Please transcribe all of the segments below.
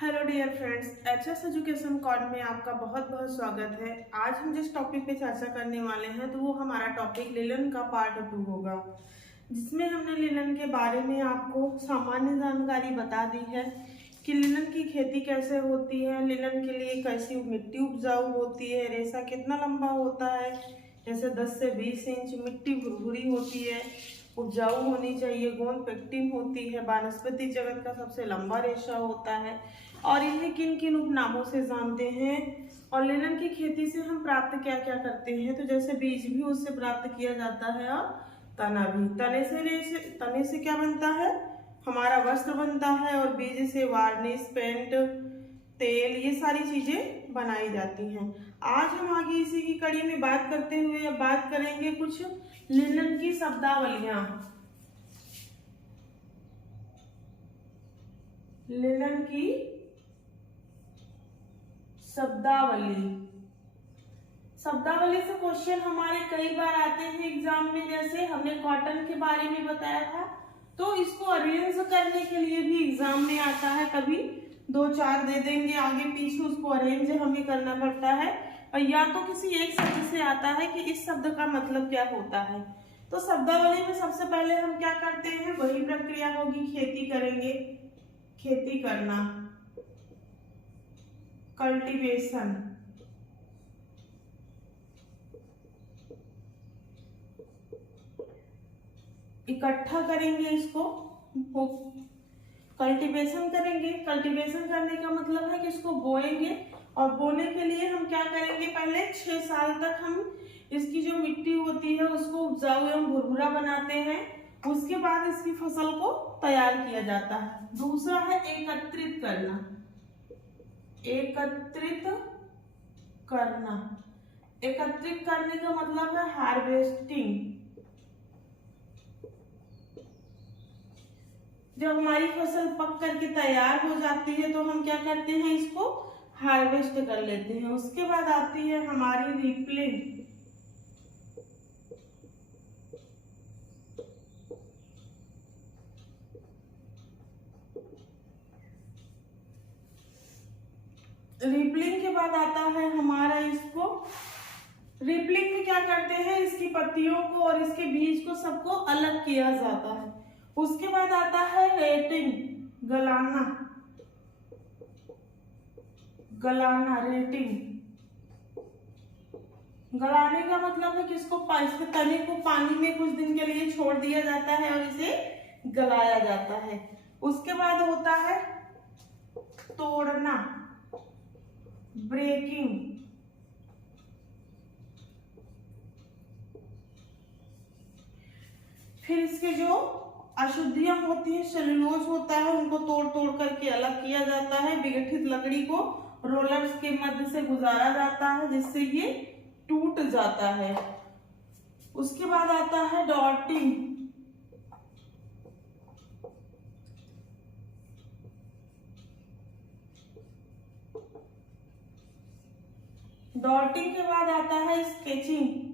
Hello dear friends, HS education कॉर्ड में आपका बहुत बहुत स्वागत है। आज हम जिस टॉपिक पे चर्चा करने वाले हैं तो वो हमारा टॉपिक लिनन का पार्ट 2 होगा, जिसमें हमने लिनन के बारे में आपको सामान्य जानकारी बता दी है कि लिनन की खेती कैसे होती है, लिनन के लिए कैसी मिट्टी उपजाऊ होती है, रेशा कितना लंबा होता है, जैसे 10 से 20 इंच, मिट्टी भुरभुरी होती है, उपजाऊ होनी चाहिए, गोंद पेक्टिन होती है, वानस्पति जगत का सबसे लंबा रेशा होता है और इन्हें किन किन उपनामों से जानते हैं। और लिनन की खेती से हम प्राप्त क्या क्या करते हैं, तो जैसे बीज भी उससे प्राप्त किया जाता है और तना भी। तने से क्या बनता है, हमारा वस्त्र बनता है और बीज से वार्निश, पेंट, तेल, ये सारी चीजें बनाई जाती हैं। आज हम आगे इसी की कड़ी में बात करते हुए अब बात करेंगे कुछ लिनन की शब्दावलियां। लिनन की शब्दावली से क्वेश्चन हमारे कई बार आते हैं एग्जाम में। जैसे हमने कॉटन के बारे में बताया था, तो इसको अरेंज करने के लिए भी एग्जाम में आता है। कभी 2-4 दे देंगे आगे पीछे, उसको अरेंज हमें करना पड़ता है। और या तो किसी एक शब्द से आता है कि इस शब्द का मतलब क्या होता है। तो शब्दावली में सबसे पहले हम क्या करते हैं, वही प्रक्रिया होगी, खेती करेंगे, खेती करना, कल्टीवेशन, इकट्ठा करेंगे इसको, कल्टीवेशन करेंगे। कल्टीवेशन करने का मतलब है कि इसको बोएंगे और बोने के लिए हम क्या करेंगे, पहले 6 साल तक हम इसकी जो मिट्टी होती है उसको उपजाऊ एवं भुरभुरा बनाते हैं। उसके बाद इसकी फसल को तैयार किया जाता है। दूसरा है एकत्रित करना, एकत्रित करना। एकत्रित करने का मतलब है हार्वेस्टिंग। जब हमारी फसल पक करके तैयार हो जाती है तो हम क्या करते हैं, इसको हार्वेस्ट कर लेते हैं। उसके बाद आती है हमारी रीपलिंग। रीपलिंग के बाद आता है हमारा इसको, रीपलिंग में क्या करते हैं, इसकी पत्तियों को और इसके बीज को सबको अलग किया जाता है। उसके बाद आता है रेटिंग, गलाना, गलाना, रेटिंग। गलाने का मतलब है कि इसको इसके तने को पानी में कुछ दिन के लिए छोड़ दिया जाता है और इसे गलाया जाता है। उसके बाद होता है तोड़ना, ब्रेकिंग। फिर इसके जो अशुद्धियां होती है, सेल्यूलोज होता है, उनको तोड़ तोड़ करके अलग किया जाता है। विघटित लकड़ी को रोलर्स के मध्य से गुजारा जाता है जिससे ये टूट जाता है। उसके बाद आता है डॉटिंग। डॉटिंग के बाद आता है स्केचिंग।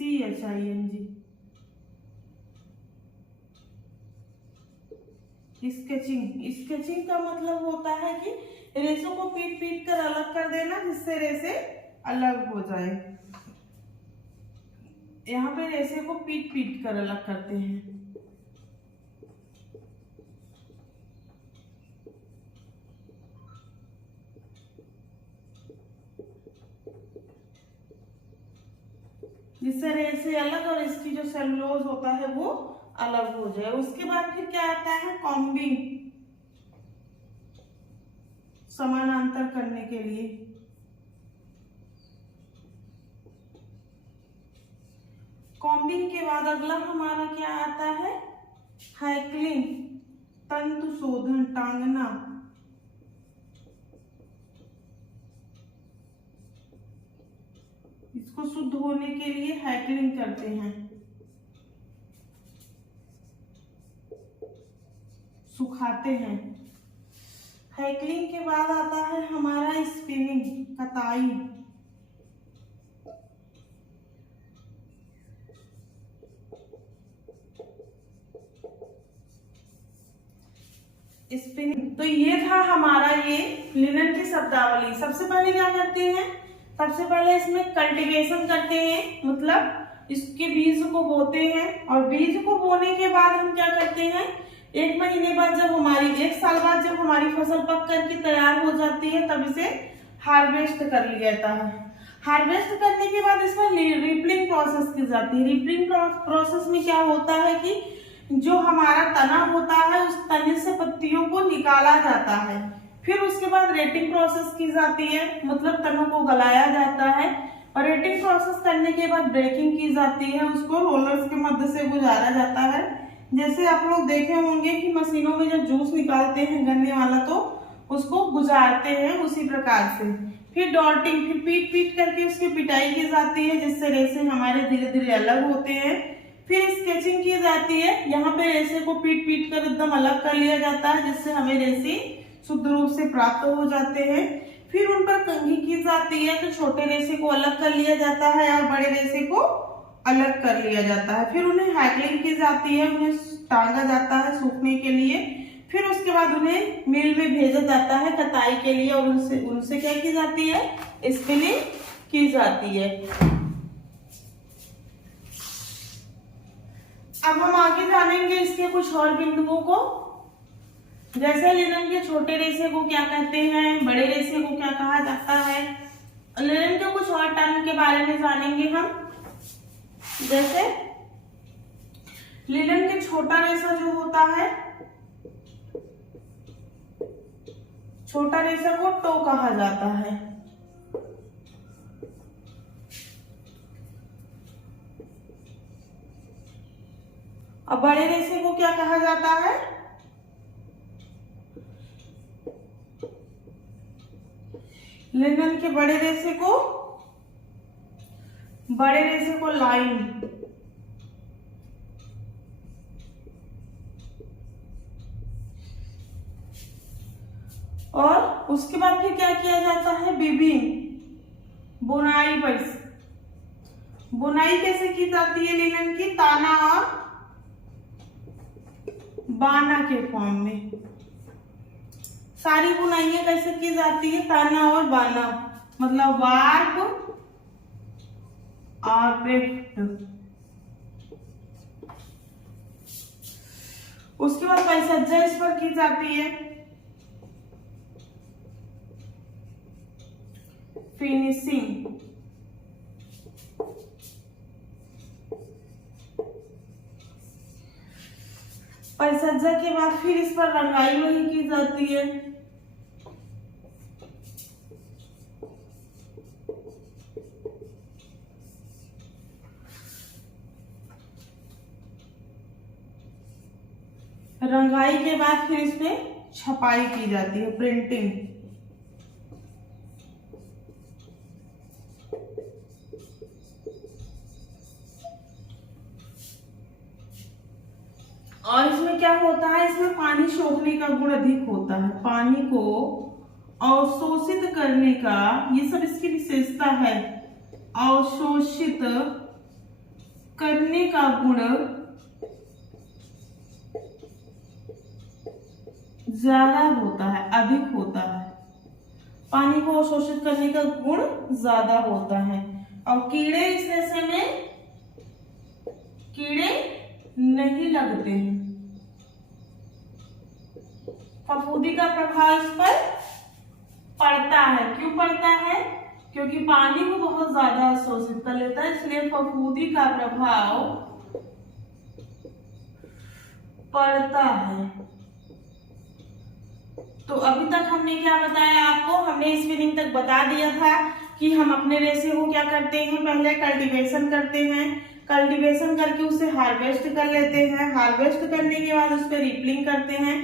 CHING, sketching. स्केचिंग का मतलब होता है कि रेशों को पीट पीट कर अलग कर देना जिससे रेशे अलग हो जाए। यहाँ पे रेशे को पीट पीट कर अलग करते हैं। जिससे रेशे अलग और इसकी जो सेलुलोज होता है वो अलग हो जाए। उसके बाद फिर क्या आता है, कॉम्बिंग, समानांतर करने के लिए। कॉम्बिंग के बाद अगला हमारा क्या आता है, हैकलिंग, तंतु शोधन, टांगना। इसको शुद्ध होने के लिए हैकलिंग करते हैं। सुखाते हैं। हैकलिंग के बाद आता है हमारा स्पिनिंग, कताई। स्पिनिंग। तो ये था हमारा ये लिनन की शब्दावली। सबसे पहले क्या करते हैं, सबसे पहले इसमें कल्टीवेशन करते हैं, मतलब इसके बीज को बोते हैं। और बीज को बोने के बाद हम क्या करते हैं, 1 महीने बाद जब हमारी 1 साल बाद जब हमारी फसल पक करके तैयार हो जाती है तब इसे हार्वेस्ट कर लिया जाता है। हार्वेस्ट करने के बाद इसमें रिपलिंग प्रोसेस की जाती है। रिपलिंग प्रोसेस में क्या होता है कि जो हमारा तना होता है उस तने से पत्तियों को निकाला जाता है। फिर उसके बाद रेटिंग प्रोसेस की जाती है, मतलब तनों को गलाया जाता है। और रेटिंग प्रोसेस करने के बाद ब्रेकिंग की जाती है, उसको रोलर्स के मदद से गुजारा जाता है। जैसे आप लोग देखे होंगे कि मशीनों में जब जूस निकालते हैं गन्ने वाला तो उसको गुजारते हैं, उसी प्रकार से। फिर डॉल्टिंग, फिर पीट पीट करके उसकी पिटाई की जाती है, जिससे रेसे हमारे धीरे धीरे अलग होते हैं। फिर स्केचिंग की जाती है, यहाँ पे रेसे को पीट पीट कर एकदम अलग कर लिया जाता है, जिससे हमें रेसे शुद्ध रूप से प्राप्त हो जाते हैं। फिर उन पर कंघी की जाती है, तो छोटे रेसे को अलग कर लिया जाता है और बड़े रेसे को अलग कर लिया जाता है। फिर उन्हें हैकलिंग की जाती है, उन्हें टांगा जाता है सूखने के लिए। फिर उसके बाद उन्हें मिल में भेजा जाता है कताई के लिए, और उनसे क्या की जाती है, स्पिनिंग की जाती है। अब हम आगे जानेंगे इसके कुछ और बिंदुओं को। जैसे लिनन के छोटे रेशे को क्या कहते हैं, बड़े रेशे को क्या कहा जाता है। लिनन के कुछ और टर्म के बारे में जानेंगे हम। जैसे लिनन के छोटा रेशा जो होता है, छोटा रेशा को टो कहा जाता है। और बड़े रेशे को क्या कहा जाता है, लिनन के बड़े रेशे को लाइन। और उसके बाद फिर क्या किया जाता है, बीबिंग, बुनाई। बस बुनाई कैसे की जाती है लिनन की, ताना और बाना के फॉर्म में। सारी बुनाइयां कैसे की जाती है, ताना और बाना, मतलब वार्प और वेफ्ट। उसके बाद परिसज्जा इस पर की जाती है, फिनिशिंग। परिसज्जा के बाद फिर इस पर रंगाई वही की जाती है। रंगाई के बाद फिर इसमें छपाई की जाती है, प्रिंटिंग। और इसमें क्या होता है, इसमें पानी सोखने का गुण अधिक होता है, पानी को अवशोषित करने का, ये सब इसकी विशेषता है। अवशोषित करने का गुण ज्यादा होता है, अधिक होता है। पानी को अवशोषित करने का गुण ज्यादा होता है। और कीड़े इस रेशे में नहीं लगते हैं। फफूंदी का प्रभाव इस पर पड़ता है। क्यों पड़ता है, क्योंकि पानी को बहुत ज्यादा अवशोषित कर लेता है, इसलिए फफूंदी का प्रभाव पड़ता है। तो अभी तक हमने क्या बताया आपको, हमने स्पिनिंग तक बता दिया था कि हम अपने रेशे को क्या करते हैं, पहले कल्टीवेशन करते हैं, कल्टीवेशन करके उसे हार्वेस्ट कर लेते हैं, हार्वेस्ट करने के बाद उस पर रिपलिंग करते हैं,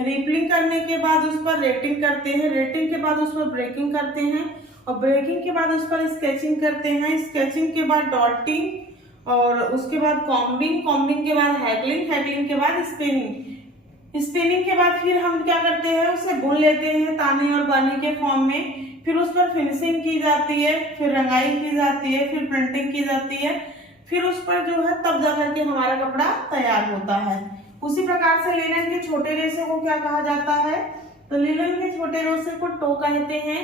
रिपलिंग करने के बाद उस पर रेटिंग करते हैं, रेटिंग के बाद उस पर ब्रेकिंग करते हैं, और ब्रेकिंग के बाद उस पर स्केचिंग करते हैं, स्केचिंग के बाद डॉटिंग, और उसके बाद कॉम्बिंग, कॉम्बिंग के बाद हैगलिंग, हैगलिंग के बाद स्पिनिंग। स्पिनिंग के बाद फिर हम क्या करते हैं, उसे बुन लेते हैं तानी और बानी के फॉर्म में। फिर उस पर फिनिशिंग की जाती है, फिर रंगाई की जाती है, फिर प्रिंटिंग की जाती है, फिर उस पर जो है तब जाकर के हमारा कपड़ा तैयार होता है। उसी प्रकार से लिनन के छोटे रेशे को क्या कहा जाता है, तो लिनन के छोटे रेशे को टो कहते हैं,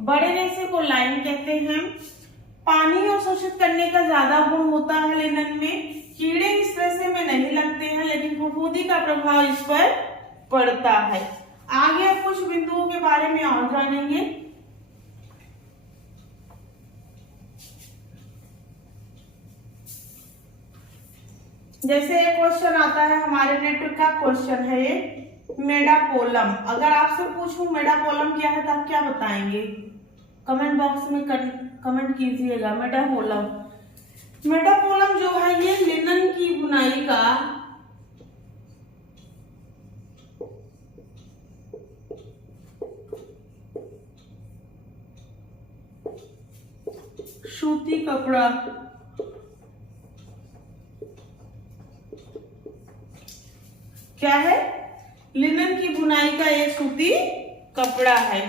बड़े रेशे को लाइन कहते हैं। पानी अवशोषित करने का ज्यादा गुण होता है लिनन में। कीड़े इस रेशे में नहीं लगते हैं, लेकिन फफूंदी का प्रभाव इस पर पड़ता है। आगे अब कुछ बिंदुओं के बारे में और जानेंगे। जैसे एक क्वेश्चन आता है हमारे नेट का क्वेश्चन है ये, मेडापोलम। अगर आपसे पूछूं मेडापोलम क्या है तो आप क्या बताएंगे, कमेंट बॉक्स में कमेंट कीजिएगा। मेडापोलम जो है ये लिनन की बुनाई का सूती कपड़ा क्या है, लिनन की बुनाई का ये सूती कपड़ा है।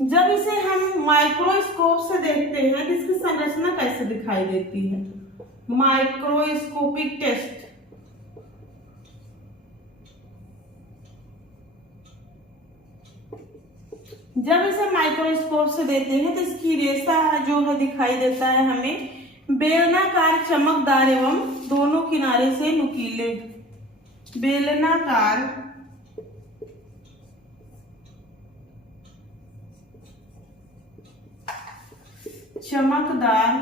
जब इसे हम माइक्रोस्कोप से देखते हैं तो इसकी संरचना कैसे दिखाई देती है, माइक्रोस्कोपिक टेस्ट। जब इसे माइक्रोस्कोप से देते हैं तो इसकी रेशा जो है दिखाई देता है हमें बेलनाकार, चमकदार एवं दोनों किनारे से नुकीले। बेलनाकार, चमकदार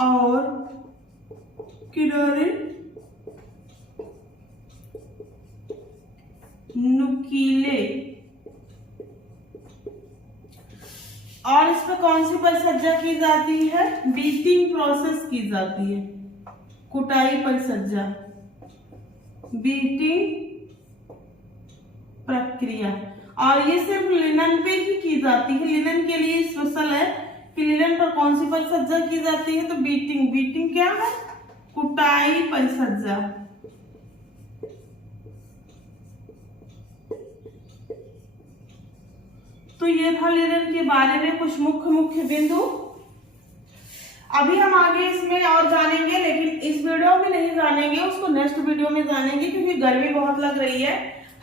और किनारे नुकीले। और इस पर कौन सी परिसज्जा की जाती है, बीटिंग प्रोसेस की जाती है, कुटाई परिसज्जा, बीटिंग प्रक्रिया। और ये सिर्फ लिनन पे ही की जाती है, लिनन के लिए स्पेशल है कि लिनन पर कौन सी परिसज्जा की जाती है, तो बीटिंग। बीटिंग क्या है, कुटाई परिसज्जा। तो ये था लिनन के बारे में कुछ मुख्य बिंदु। अभी हम आगे इसमें और जानेंगे, लेकिन इस वीडियो में नहीं जानेंगे, उसको नेक्स्ट वीडियो में जानेंगे क्योंकि गर्मी बहुत लग रही है।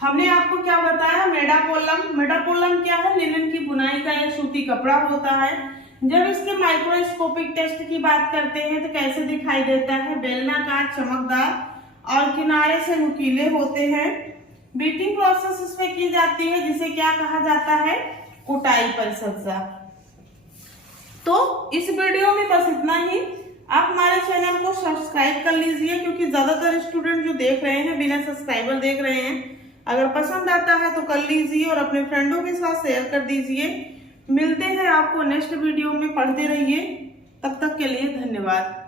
हमने आपको क्या बताया, मेडापोलम। मेडापोलम क्या है, लिनन की बुनाई का एक सूती कपड़ा होता है। जब इसके माइक्रोस्कोपिक टेस्ट की बात करते हैं तो कैसे दिखाई देता है, बेलनाकार, चमकदार और किनारे से नुकीले होते हैं। बीटिंग प्रोसेस इसमें की जाती है जिसे क्या कहा जाता है, कुटाई परिसज्जा। तो इस वीडियो में बस इतना ही। आप हमारे चैनल को सब्सक्राइब कर लीजिए क्योंकि ज्यादातर स्टूडेंट जो देख रहे हैं बिना सब्सक्राइबर देख रहे हैं। अगर पसंद आता है तो कर लीजिए और अपने फ्रेंडों के साथ शेयर कर दीजिए। मिलते हैं आपको नेक्स्ट वीडियो में, पढ़ते रहिए। तब तक के लिए धन्यवाद।